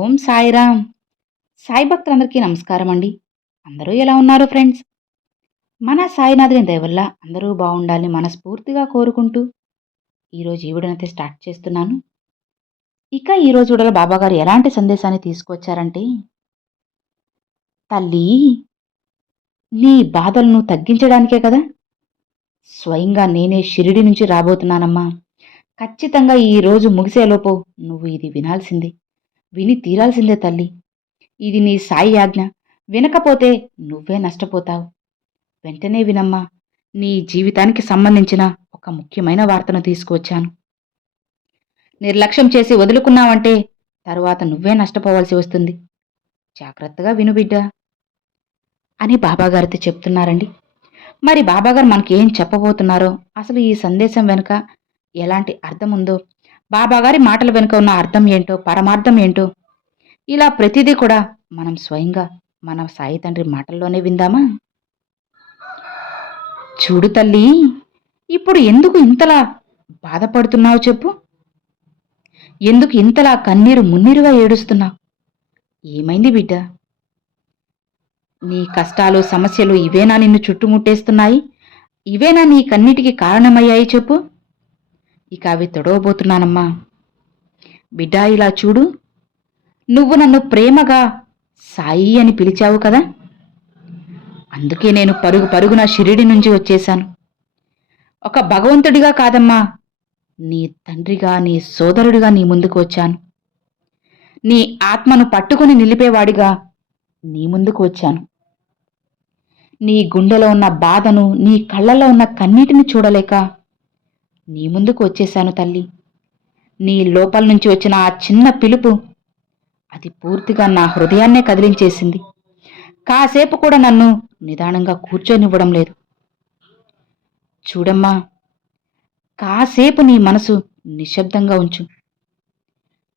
ఓం సాయిరామ్. సాయి భక్తులందరికీ నమస్కారం అండి. అందరూ ఎలా ఉన్నారు ఫ్రెండ్స్? మన సాయినాథుని దయ వల్ల అందరూ బాగుండాలని మనస్ఫూర్తిగా కోరుకుంటూ ఈరోజు ఈ వీడియోనైతే స్టార్ట్ చేస్తున్నాను. ఇక ఈరోజు వీడియోలో బాబాగారు ఎలాంటి సందేశాన్ని తీసుకొచ్చారంటే, తల్లి, నీ బాధలను తగ్గించడానికే కదా స్వయంగా నేనే షిరిడి నుంచి రాబోతున్నానమ్మా. ఖచ్చితంగా ఈ రోజు ముగిసేలోపు నువ్వు ఇది వినాల్సిందే, విని తీరాల్సిందే తల్లి. ఇది నీ సాయి ఆజ్ఞ. వినకపోతే నువ్వే నష్టపోతావు. వెంటనే వినమ్మా. నీ జీవితానికి సంబంధించిన ఒక ముఖ్యమైన వార్తను తీసుకువచ్చాను. నిర్లక్ష్యం చేసి వదులుకున్నావంటే తరువాత నువ్వే నష్టపోవాల్సి వస్తుంది. జాగ్రత్తగా విను బిడ్డా అని బాబాగారితో చెప్తున్నారండి. మరి బాబాగారు మనకి ఏం చెప్పబోతున్నారో, అసలు ఈ సందేశం వెనుక ఎలాంటి అర్థం ఉందో, బాబాగారి మాటల వెనుక ఉన్న అర్థం ఏంటో, పరమార్థం ఏంటో, ఇలా ప్రతిదీ కూడా మనం స్వయంగా మన సాయి తండ్రి మాటల్లోనే విందామా? చూడు తల్లి, ఇప్పుడు ఎందుకు ఇంతలా బాధపడుతున్నావు చెప్పు? ఎందుకు ఇంతలా కన్నీరు మున్నీరుగా ఏడుస్తున్నావు? ఏమైంది బిడ్డ? నీ కష్టాలు, సమస్యలు ఇవేనా నిన్ను చుట్టుముట్టేస్తున్నాయి? ఇవేనా నీ కన్నీటికి కారణమయ్యాయి చెప్పు? ఇక అవి తొడవబోతున్నానమ్మా. బిడ్డ, ఇలా చూడు. నువ్వు నన్ను ప్రేమగా సాయి అని పిలిచావు కదా, అందుకే నేను పరుగు పరుగున షిరిడి నుంచి వచ్చేశాను. ఒక భగవంతుడిగా కాదమ్మా, నీ తండ్రిగా, నీ సోదరుడిగా నీ ముందుకు వచ్చాను. నీ ఆత్మను పట్టుకుని నిలిపేవాడిగా నీ ముందుకు వచ్చాను. నీ గుండెలో ఉన్న బాధను, నీ కళ్ళలో ఉన్న కన్నీటిని చూడలేక నీ ముందుకు వచ్చేశాను తల్లి. నీ లోపల నుంచి వచ్చిన ఆ చిన్న పిలుపు, అది పూర్తిగా నా హృదయాన్నే కదిలించేసింది. కాసేపు కూడా నన్ను నిదానంగా కూర్చొనివ్వడం లేదు. చూడమ్మా, కాసేపు నీ మనసు నిశ్శబ్దంగా ఉంచు.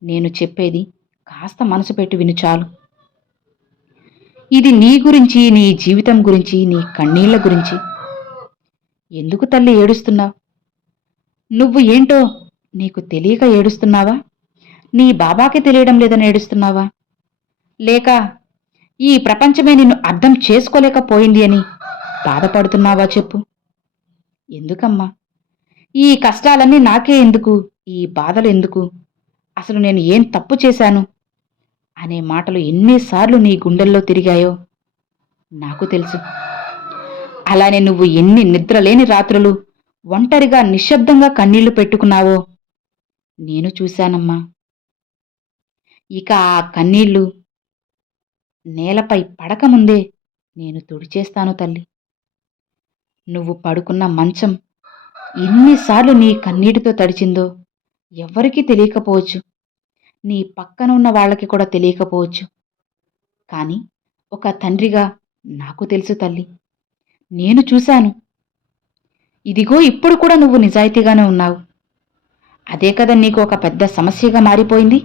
నేను చెప్పేది కాస్త మనసు పెట్టి విను చాలు. ఇది నీ గురించి, నీ జీవితం గురించి, నీ కన్నీళ్ల గురించి. ఎందుకు తల్లి ఏడుస్తున్నావు? నువ్వు ఏంటో నీకు తెలియక ఏడుస్తున్నావా? నీ బాబాకి తెలియడం లేదని ఏడుస్తున్నావా? లేక ఈ ప్రపంచమే నిన్ను అర్థం చేసుకోలేకపోయింది అని బాధపడుతున్నావా చెప్పు? ఎందుకమ్మా ఈ కష్టాలన్నీ నాకే ఎందుకు? ఈ బాధలు ఎందుకు? అసలు నేను ఏం తప్పు చేశాను అనే మాటలు ఎన్నిసార్లు నీ గుండెల్లో తిరిగాయో నాకు తెలుసు. అలానే నువ్వు ఎన్ని నిద్రలేని రాత్రులు ఒంటరిగా నిశ్శబ్దంగా కన్నీళ్లు పెట్టుకున్నావో నేను చూశానమ్మా. ఇక ఆ కన్నీళ్లు నేలపై పడకముందే నేను తుడిచేస్తాను తల్లి. నువ్వు పడుకున్న మంచం ఎన్నిసార్లు నీ కన్నీటితో తడిచిందో ఎవ్వరికీ తెలియకపోవచ్చు. నీ పక్కన ఉన్న వాళ్ళకి కూడా తెలియకపోవచ్చు. కానీ ఒక తండ్రిగా నాకు తెలుసు తల్లి. నేను చూశాను. ఇదిగో ఇప్పుడు కూడా నువ్వు నిజాయితీగానే ఉన్నావు. అదే కదా నీకు ఒక పెద్ద సమస్యగా మారిపోయింది.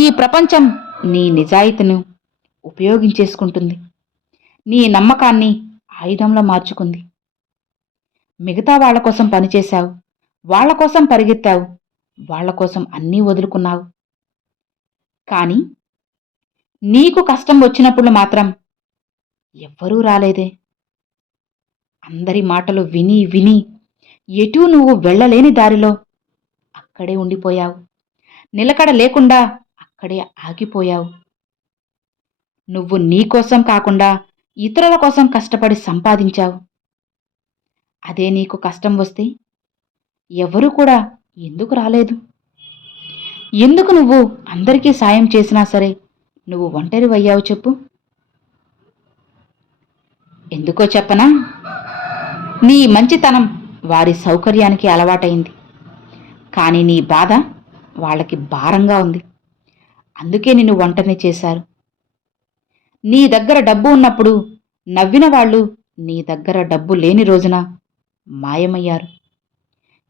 ఈ ప్రపంచం నీ నిజాయితీను ఉపయోగించేసుకుంటుంది. నీ నమ్మకాన్ని ఆయుధంలో మార్చుకుంది. మిగతా వాళ్ల కోసం పనిచేశావు, వాళ్ల కోసం పరిగెత్తావు, వాళ్ల కోసం అన్నీ వదులుకున్నావు. కానీ నీకు కష్టం వచ్చినప్పుడు మాత్రం ఎవ్వరూ రాలేదే. అందరి మాటలు విని విని ఎటూ నువ్వు వెళ్ళలేని దారిలో అక్కడే ఉండిపోయావు. నిలకడ లేకుండా అక్కడే ఆగిపోయావు. నువ్వు నీకోసం కాకుండా ఇతరుల కోసం కష్టపడి సంపాదించావు. అదే నీకు కష్టం వస్తే ఎవరూ కూడా ఎందుకు రాలేదు? ఎందుకు నువ్వు అందరికీ సాయం చేసినా సరే నువ్వు ఒంటరివయ్యావు చెప్పు? ఎందుకో చెప్పనా? నీ మంచితనం వారి సౌకర్యానికి అలవాటైంది. కానీ నీ బాధ వాళ్ళకి భారంగా ఉంది. అందుకే నిన్ను ఒంటరిని చేశారు. నీ దగ్గర డబ్బు ఉన్నప్పుడు నవ్విన వాళ్ళు నీ దగ్గర డబ్బు లేని రోజున మాయమయ్యారు.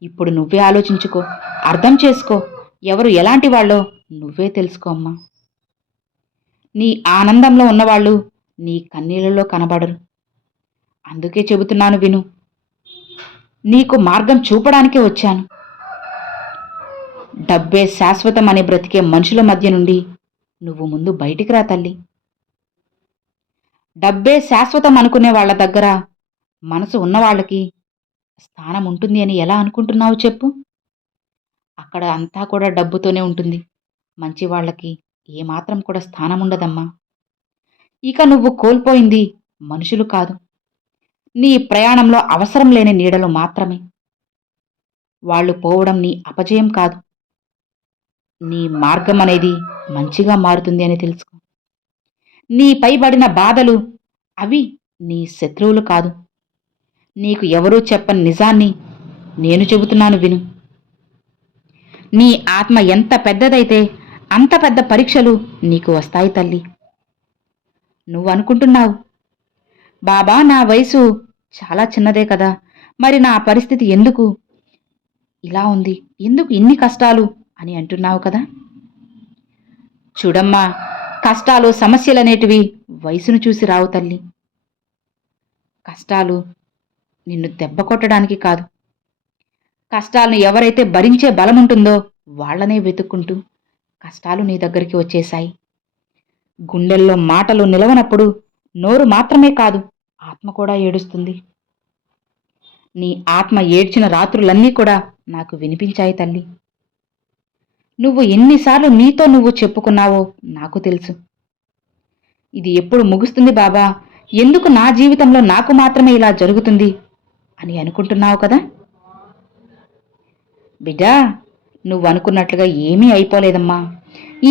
ఇప్పుడు నువ్వే ఆలోచించుకో, అర్థం చేసుకో. ఎవరు ఎలాంటి వాళ్ళో నువ్వే తెలుసుకో అమ్మా. నీ ఆనందంలో ఉన్నవాళ్ళు నీ కన్నీళ్లలో కనబడరు. అందుకే చెబుతున్నాను విను. నీకు మార్గం చూపడానికే వచ్చాను. డబ్బే శాశ్వతం అని బ్రతికే మనుషుల మధ్య నుండి నువ్వు ముందు బయటికి రా తల్లి. డబ్బే శాశ్వతం అనుకునే వాళ్ళ దగ్గర మనసు ఉన్నవాళ్ళకి స్థానం ఉంటుంది అని ఎలా అనుకుంటున్నావు చెప్పు? అక్కడ అంతా కూడా డబ్బుతోనే ఉంటుంది. మంచి వాళ్ళకి ఏమాత్రం కూడా స్థానం ఉండదమ్మా. ఇక నువ్వు కోల్పోయింది మనుషులు కాదు, నీ ప్రయాణంలో అవసరం లేని నీడలు మాత్రమే. వాళ్ళు పోవడం నీ అపజయం కాదు, నీ మార్గం అనేది మంచిగా మారుతుంది అని తెలుసుకో. నీపై పడిన బాధలు అవి నీ శత్రువులు కాదు. నీకు ఎవరూ చెప్పని నిజాన్ని నేను చెబుతున్నాను విను. నీ ఆత్మ ఎంత పెద్దదైతే అంత పెద్ద పరీక్షలు నీకు వస్తాయి తల్లి. నువ్వు అనుకుంటున్నావు, బాబా నా వయసు చాలా చిన్నదే కదా, మరి నా పరిస్థితి ఎందుకు ఇలా ఉంది, ఎందుకు ఇన్ని కష్టాలు అని అంటున్నావు కదా. చూడమ్మా, కష్టాలు సమస్యలనేటివి వయసును చూసి రావు తల్లి. కష్టాలు నిన్ను దెబ్బ కొట్టడానికి కాదు, కష్టాలను ఎవరైతే భరించే బలముంటుందో వాళ్లనే వెతుక్కుంటూ కష్టాలు నీ దగ్గరికి వచ్చేశాయి. గుండెల్లో మాటలు నిలవనప్పుడు నోరు మాత్రమే కాదు, ఆత్మ కూడా ఏడుస్తుంది. నీ ఆత్మ ఏడ్చిన రాత్రులన్నీ కూడా నాకు వినిపించాయి తల్లి. నువ్వు ఎన్నిసార్లు నీతో నువ్వు చెప్పుకున్నావో నాకు తెలుసు. ఇది ఎప్పుడు ముగుస్తుంది బాబా, ఎందుకు నా జీవితంలో నాకు మాత్రమే ఇలా జరుగుతుంది అని అనుకుంటున్నావు కదా. బిడ్డా, నువ్వు అనుకున్నట్లుగా ఏమీ అయిపోలేదమ్మా.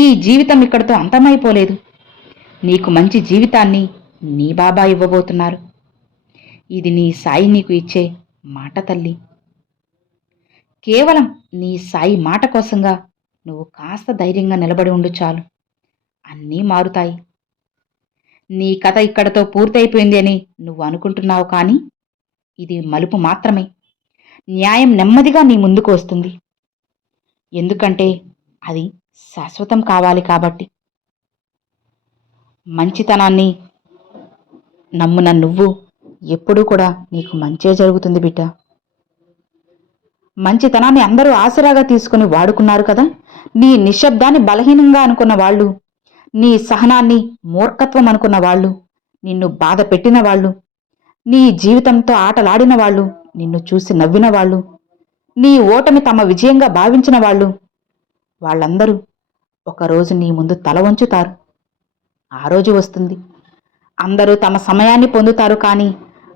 ఈ జీవితం ఇక్కడితో అంతమైపోలేదు. నీకు మంచి జీవితాన్ని నీ బాబా ఇవ్వబోతున్నారు. ఇది నీ సాయి నీకు ఇచ్చే మాట తల్లి. కేవలం నీ సాయి మాట కోసంగా నువ్వు కాస్త ధైర్యంగా నిలబడి ఉండు చాలు, అన్నీ మారుతాయి. నీ కథ ఇక్కడతో పూర్తయిపోయింది అని నువ్వు అనుకుంటున్నావు, కానీ ఇది మలుపు మాత్రమే. న్యాయం నెమ్మదిగా నీ ముందుకు వస్తుంది. ఎందుకంటే అది శాశ్వతం కావాలి కాబట్టి. మంచితనాన్ని నమ్మున నువ్వు ఎప్పుడూ కూడా నీకు మంచే జరుగుతుంది బిడ్డ. మంచితనాన్ని అందరూ ఆసరాగా తీసుకుని వాడుకున్నారు కదా. నీ నిశ్శబ్దాన్ని బలహీనంగా అనుకున్న వాళ్ళు, నీ సహనాన్ని మూర్ఖత్వం అనుకున్న వాళ్ళు, నిన్ను బాధ పెట్టిన వాళ్ళు, నీ జీవితంతో ఆటలాడిన వాళ్ళు, నిన్ను చూసి నవ్విన వాళ్ళు, నీ ఓటమి తమ విజయంగా భావించిన వాళ్ళు, వాళ్ళందరూ ఒకరోజు నీ ముందు తల వంచుతారు. ఆ రోజు వస్తుంది, అందరూ తమ సమయాన్ని పొందుతారు, కానీ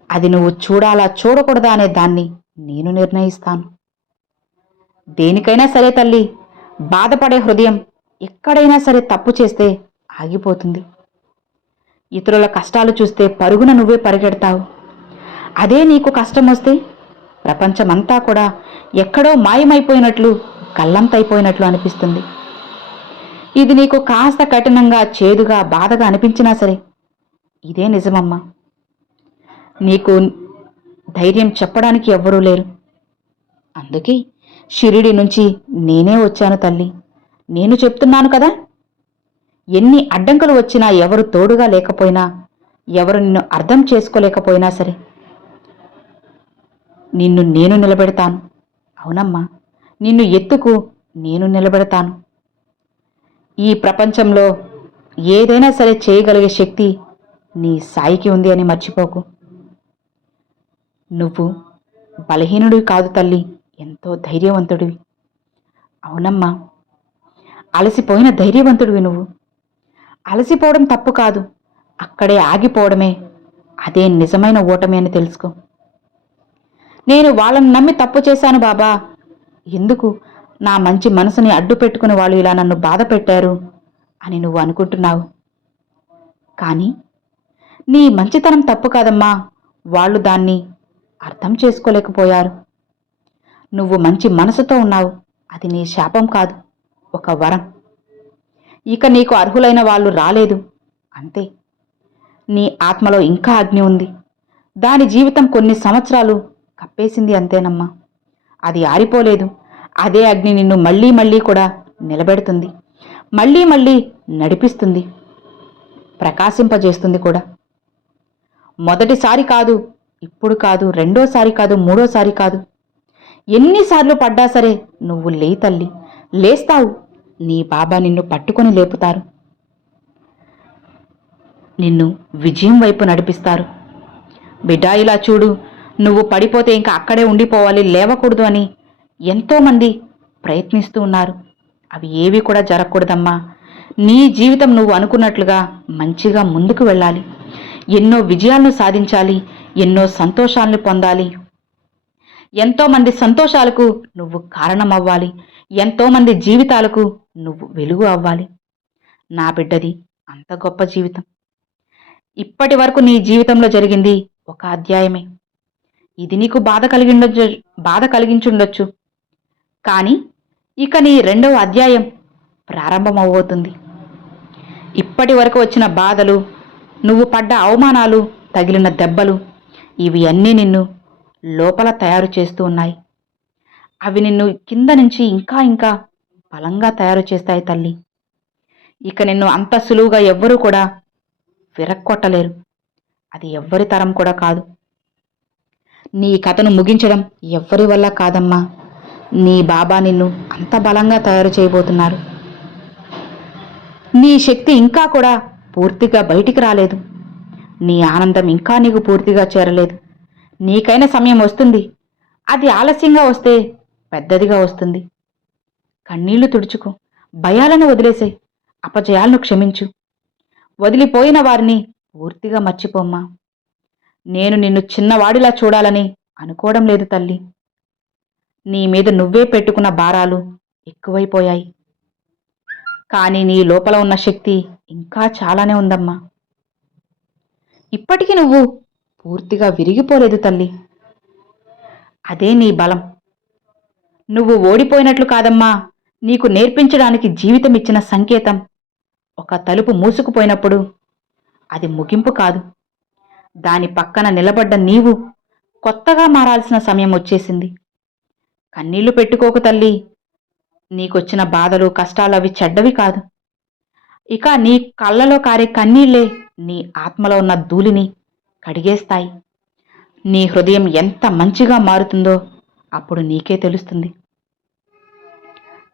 అది నువ్వు చూడాలా చూడకూడదా అనే దాన్ని నేను నిర్ణయిస్తాను. దేనికైనా సరే తల్లి, బాధపడే హృదయం ఎక్కడైనా సరే తప్పు చేస్తే ఆగిపోతుంది. ఇతరుల కష్టాలు చూస్తే పరుగున నువ్వే పరిగెడతావు. అదే నీకు కష్టం వస్తే ప్రపంచమంతా కూడా ఎక్కడో మాయమైపోయినట్లు, కళ్ళంతైపోయినట్లు అనిపిస్తుంది. ఇది నీకు కాస్త కఠినంగా, చేదుగా, బాధగా అనిపించినా సరే ఇదే నిజమమ్మా. నీకు ధైర్యం చెప్పడానికి ఎవ్వరూ లేరు. అందుకే షిరిడి నుంచి నేనే వచ్చాను తల్లి. నేను చెప్తున్నాను కదా, ఎన్ని అడ్డంకులు వచ్చినా, ఎవరు తోడుగా లేకపోయినా, ఎవరు నిన్ను అర్థం చేసుకోలేకపోయినా సరే నిన్ను నేను నిలబెడతాను. అవునమ్మా, నిన్ను ఎత్తుకు నేను నిలబెడతాను. ఈ ప్రపంచంలో ఏదైనా సరే చేయగలిగే శక్తి నీ సాయికి ఉంది అని మర్చిపోకు. నువ్వు బలహీనుడివి కాదు తల్లి, ఎంతో ధైర్యవంతుడివి. అవునమ్మా, అలసిపోయిన ధైర్యవంతుడివి నువ్వు. అలసిపోవడం తప్పు కాదు, అక్కడే ఆగిపోవడమే అదే నిజమైన ఓటమి అని తెలుసుకో. నేను వాళ్ళని నమ్మి తప్పు చేశాను బాబా, ఎందుకు నా మంచి మనసుని అడ్డు పెట్టుకుని వాళ్ళు ఇలా నన్ను బాధ పెట్టారు అని నువ్వు అనుకుంటున్నావు. కానీ నీ మంచితనం తప్పు కాదమ్మా, వాళ్ళు దాన్ని అర్థం చేసుకోలేకపోయారు. నువ్వు మంచి మనసుతో ఉన్నావు, అది నీ శాపం కాదు, ఒక వరం. ఇక నీకు అర్హులైన వాళ్ళు రాలేదు, అంతే. నీ ఆత్మలో ఇంకా అగ్ని ఉంది, దాని జీవితం కొన్ని సంవత్సరాలు కప్పేసింది, అంతేనమ్మా. అది ఆరిపోలేదు. అదే అగ్ని నిన్ను మళ్ళీ మళ్ళీ కూడా నిలబెడుతుంది, మళ్ళీ మళ్ళీ నడిపిస్తుంది, ప్రకాశింపజేస్తుంది కూడా. మొదటిసారి కాదు, ఇప్పుడు కాదు, రెండోసారి కాదు, మూడోసారి కాదు, ఎన్నిసార్లు పడ్డా సరే నువ్వు లే తల్లి, లేస్తావు. నీ బాబా నిన్ను పట్టుకొని లేపుతారు. నిన్ను విజయం వైపు నడిపిస్తారు. బిడ్డా ఇలా చూడు, నువ్వు పడిపోతే ఇంకా అక్కడే ఉండిపోవాలి, లేవకూడదు అని ఎంతోమంది ప్రయత్నిస్తూ ఉన్నారు. అవి ఏవి కూడా జరగకూడదమ్మా. నీ జీవితం నువ్వు అనుకున్నట్లుగా మంచిగా ముందుకు వెళ్ళాలి. ఎన్నో విజయాలను సాధించాలి, ఎన్నో సంతోషాలను పొందాలి. ఎంతోమంది సంతోషాలకు నువ్వు కారణమవ్వాలి. ఎంతోమంది జీవితాలకు నువ్వు వెలుగు అవ్వాలి. నా బిడ్డది అంత గొప్ప జీవితం. ఇప్పటి వరకు నీ జీవితంలో జరిగింది ఒక అధ్యాయమే. ఇది నీకు బాధ కలిగించుండొచ్చు. కానీ ఇక నీ రెండవ అధ్యాయం ప్రారంభమవుతుంది. ఇప్పటి వరకు వచ్చిన బాధలు, నువ్వు పడ్డ అవమానాలు, తగిలిన దెబ్బలు, ఇవి అన్నీ నిన్ను లోపల తయారు చేస్తూ ఉన్నాయి. అవి నిన్ను కింద నుంచి ఇంకా ఇంకా బలంగా తయారు చేస్తాయి తల్లి. ఇక నిన్ను అంత సులువుగా ఎవ్వరూ కూడా విరక్కొట్టలేరు. అది ఎవ్వరి తరం కూడా కాదు. నీ కథను ముగించడం ఎవ్వరి వల్ల కాదమ్మా. నీ బాబా నిన్ను అంత బలంగా తయారు చేయబోతున్నారు. నీ శక్తి ఇంకా కూడా పూర్తిగా బయటికి రాలేదు. నీ ఆనందం ఇంకా నీకు పూర్తిగా చేరలేదు. నీకైన సమయం వస్తుంది. అది ఆలస్యంగా వస్తే పెద్దదిగా వస్తుంది. కన్నీళ్లు తుడుచుకో, భయాలను వదిలేసే, అపజయాలను క్షమించు. వదిలిపోయిన వారిని పూర్తిగా మర్చిపోమ్మా. నేను నిన్ను చిన్నవాడిలా చూడాలని అనుకోవడం లేదు తల్లి. నీ మీద నువ్వే పెట్టుకున్న భారాలు ఎక్కువైపోయాయి. కానీ నీ లోపల ఉన్న శక్తి ఇంకా చాలానే ఉందమ్మా. ఇప్పటికీ నువ్వు పూర్తిగా విరిగిపోలేదు తల్లి. అదే నీ బలం. నువ్వు ఓడిపోయినట్లు కాదమ్మా, నీకు నేర్పించడానికి జీవితం ఇచ్చిన సంకేతం. ఒక తలుపు మూసుకుపోయినప్పుడు అది ముగింపు కాదు. దాని పక్కన నిలబడ్డ నీవు కొత్తగా మారాల్సిన సమయం వచ్చేసింది. కన్నీళ్లు పెట్టుకోకు తల్లి. నీకొచ్చిన బాధలు, కష్టాలు అవి చెడ్డవి కాదు. ఇక నీ కళ్ళలో కారే కన్నీళ్లే నీ ఆత్మలో ఉన్న ధూళిని కడిగేస్తాయి. నీ హృదయం ఎంత మంచిగా మారుతుందో అప్పుడు నీకే తెలుస్తుంది.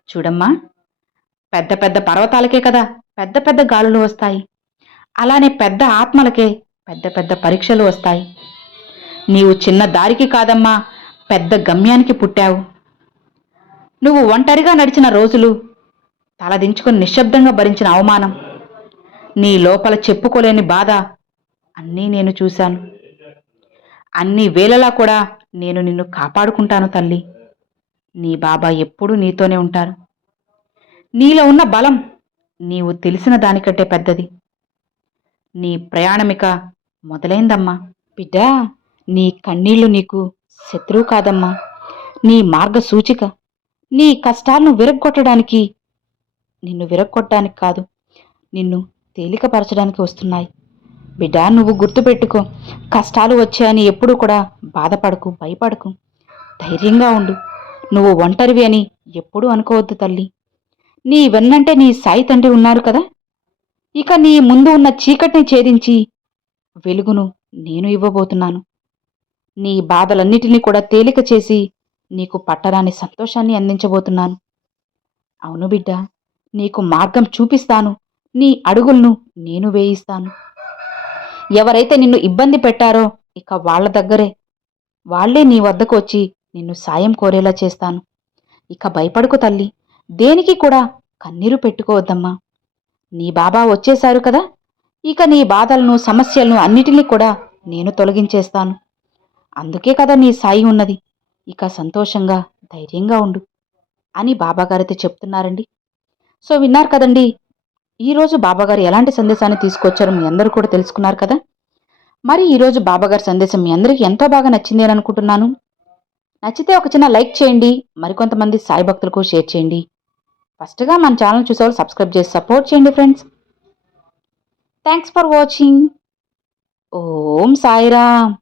చూడమ్మా, పెద్ద పెద్ద పర్వతాలకే కదా పెద్ద పెద్ద గాలులు వస్తాయి. అలానే పెద్ద ఆత్మలకే పెద్ద పెద్ద పరీక్షలు వస్తాయి. నీవు చిన్న దారికి కాదమ్మా, పెద్ద గమ్యానికి పుట్టావు. నువ్వు ఒంటరిగా నడిచిన రోజులు, తలదించుకొని నిశ్శబ్దంగా భరించిన అవమానం, నీ లోపల చెప్పుకోలేని బాధ అన్నీ నేను చూశాను. అన్ని వేళలా కూడా నేను నిన్ను కాపాడుకుంటాను తల్లి. నీ బాబా ఎప్పుడూ నీతోనే ఉంటారు. నీలో ఉన్న బలం నీవు తెలిసిన దానికంటే పెద్దది. నీ ప్రయాణమిక మొదలైందమ్మా. బిడ్డా, నీ కన్నీళ్లు నీకు శత్రువు కాదమ్మా, నీ మార్గ సూచిక. నీ కష్టాలను విరగ్గొట్టడానికి, నిన్ను విరగ్గొట్టడానికి కాదు, నిన్ను తేలికపరచడానికి వస్తున్నాయి. బిడ్డా, నువ్వు గుర్తుపెట్టుకో, కష్టాలు వచ్చాయని ఎప్పుడూ కూడా బాధపడకు, భయపడకు. ధైర్యంగా ఉండు. నువ్వు ఒంటరివి అని ఎప్పుడూ అనుకోవద్దు తల్లి. నీ వెన్నంటే నీ సాయి తండ్రి ఉన్నారు కదా. ఇక నీ ముందు ఉన్న చీకటిని ఛేదించి వెలుగును నేను ఇవ్వబోతున్నాను. నీ బాధలన్నిటినీ కూడా తేలిక చేసి నీకు పట్టరాని సంతోషాన్ని అందించబోతున్నాను. అవును బిడ్డా, నీకు మార్గం చూపిస్తాను. నీ అడుగులను నేను వేయిస్తాను. ఎవరైతే నిన్ను ఇబ్బంది పెట్టారో ఇక వాళ్ళ దగ్గరే, వాళ్లే నీ వద్దకు వచ్చి నిన్ను సాయం కోరేలా చేస్తాను. ఇక భయపడుకు తల్లి. దేనికి కూడా కన్నీరు పెట్టుకోవద్దమ్మా. నీ బాబా వచ్చేశారు కదా. ఇక నీ బాధలను, సమస్యలను అన్నిటినీ కూడా నేను తొలగించేస్తాను. అందుకే కదా నీ సాయి ఉన్నది. ఇక సంతోషంగా, ధైర్యంగా ఉండు అని బాబాగారైతే చెప్తున్నారండి. సో విన్నారు కదండి, ఈరోజు బాబాగారు ఎలాంటి సందేశాన్ని తీసుకొచ్చారో మీ అందరూ కూడా తెలుసుకున్నారు కదా. మరి ఈరోజు బాబాగారి సందేశం మీ అందరికీ ఎంతో బాగా నచ్చింది అని అనుకుంటున్నాను. నచ్చితే ఒక చిన్న లైక్ చేయండి, మరికొంతమంది సాయి భక్తులకు షేర్ చేయండి. ఫస్ట్గా మన ఛానల్ చూసేవాళ్ళు సబ్స్క్రైబ్ చేసి సపోర్ట్ చేయండి friends. Thanks for watching. Om Sairam.